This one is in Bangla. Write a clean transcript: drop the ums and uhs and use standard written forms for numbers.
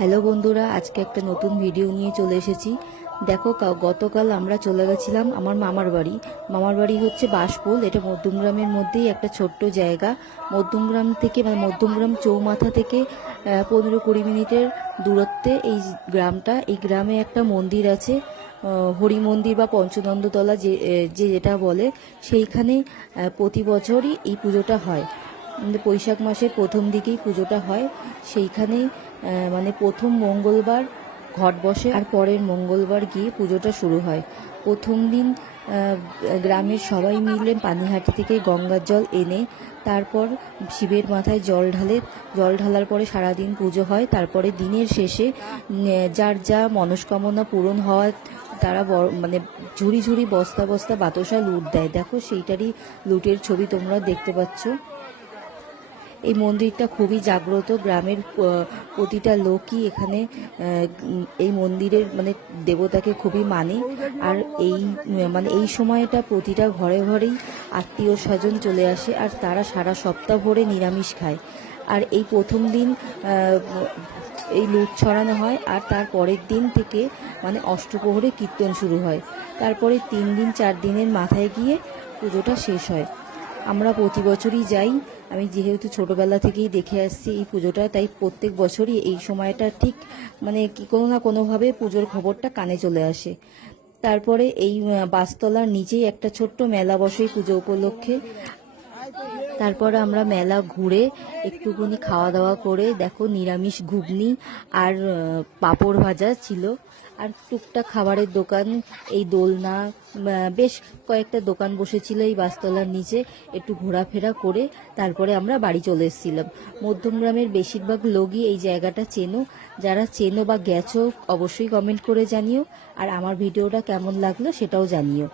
হ্যালো বন্ধুরা, আজকে একটা নতুন ভিডিও নিয়ে চলে এসেছি। দেখো, গতকাল আমরা চলে গেছিলাম আমার মামার বাড়ি। মামার বাড়ি হচ্ছে বাসপুল, এটা মধ্যমগ্রামের মধ্যেই একটা ছোট্ট জায়গা। মধ্যমগ্রাম থেকে মধ্যমগ্রাম চৌমাথা থেকে 15-20 মিনিটের দূরত্বে এই গ্রামটা। এই গ্রামে একটা মন্দির আছে, হরি মন্দির বা পঞ্চনন্দতলা যেটা বলে, সেইখানে প্রতি বছরই এই পুজোটা হয়। বৈশাখ মাসের প্রথম দিকেই পুজোটা হয়। সেইখানে মানে প্রথম মঙ্গলবার ঘট বসে, আর পরের মঙ্গলবার গিয়ে পুজোটা শুরু হয়। প্রথম দিন গ্রামের সবাই মিলে পানিহাটি থেকে গঙ্গার জল এনে তারপর শিবের মাথায় জল ঢালে। জল ঢালার পরে সারাদিন পুজো হয়। তারপরে দিনের শেষে যার যা মনস্কামনা পূরণ হওয়ার তারা মানে ঝুড়ি ঝুড়ি বস্তা বস্তা বাতাসা লুট দেয়। দেখো, সেইটারই লুটের ছবি তোমরা দেখতে পাচ্ছ। এই মন্দিরটা খুবই জাগ্রত, গ্রামের প্রতিটা লোকই এখানে এই মন্দিরের মানে দেবতাকে খুবই মানে। আর এই সময়টা প্রতিটা ঘরে ঘরেই আত্মীয় স্বজন চলে আসে, আর তারা সারা সপ্তাহ ভরে নিরামিষ খায়। আর এই প্রথম দিন এই লুট ছড়ানো হয়, আর তার পরের দিন থেকে মানে অষ্টপ্রহরে কীর্তন শুরু হয়। তারপরে 3 দিন 4 দিনের মাথায় গিয়ে পুজোটা শেষ হয়। আমরা প্রতি বছরই যাই। আমি যেহেতু ছোটোবেলা থেকেই দেখে আসছি এই পুজোটা, তাই প্রত্যেক বছরই এই সময়টা ঠিক মানে কোনো না কোনোভাবে পুজোর খবরটা কানে চলে আসে। তারপরে এই বাসতলার নিচেই একটা ছোট্ট মেলা বসে পুজো উপলক্ষে। তারপরে আমরা মেলা ঘুরে একটুখানি খাওয়া দাওয়া করে, দেখো নিরামিষ ঘুগনি আর পাঁপড় ভাজা ছিল, আর টুকটাক খাবারের দোকান, এই দোলনা, বেশ কয়েকটা দোকান বসেছিল এই বাসতলার নিচে। একটু ঘোরাফেরা করে তারপরে আমরা বাড়ি চলে এসেছিলাম। মধ্যমগ্রামের বেশিরভাগ লোকই এই জায়গাটা চেনো। যারা চেনো বা গেছো অবশ্যই কমেন্ট করে জানিও, আর আমার ভিডিওটা কেমন লাগলো সেটাও জানিও।